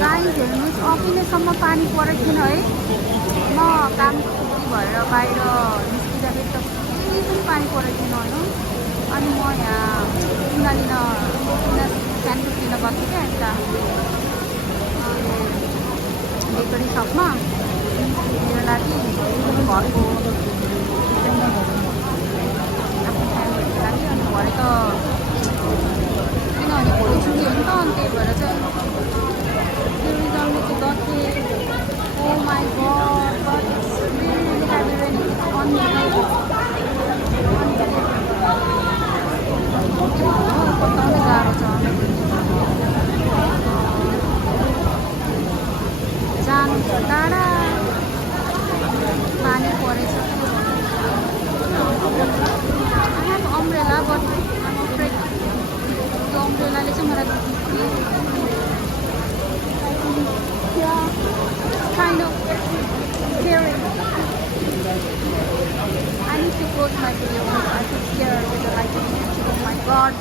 Guys हेर्नुहोस् अघि नैसम्म पानी परेको थिएन है। म कामको छुट्टी भएर बाहिर निस्किँदाखेरि त केही पनि पानी परेको थिएन होइन। अनि म यहाँ किन स्यान्डविच लिन गएको थिएँ क्या यता बेकरी सपमा मेरो लागि घरको आफ्नो फ्यामिलीको लागि। अनि भरे त किनभने भोलि छुट्टी हो नि त, अनि त्यही भएर चाहिँ त्यो रिजल्टले चाहिँ गर्थेँ। Oh my god, but it's really heavy raining, it's unbelievable. बताउनै गाह्रो छ। जानु छ टाढा, पानी परेछ। I have umbrella, but I'm afraid त्यो अम्ब्रेलाले चाहिँ मलाई kind of scary. I need to close my video. I feel scared because I can, oh my god.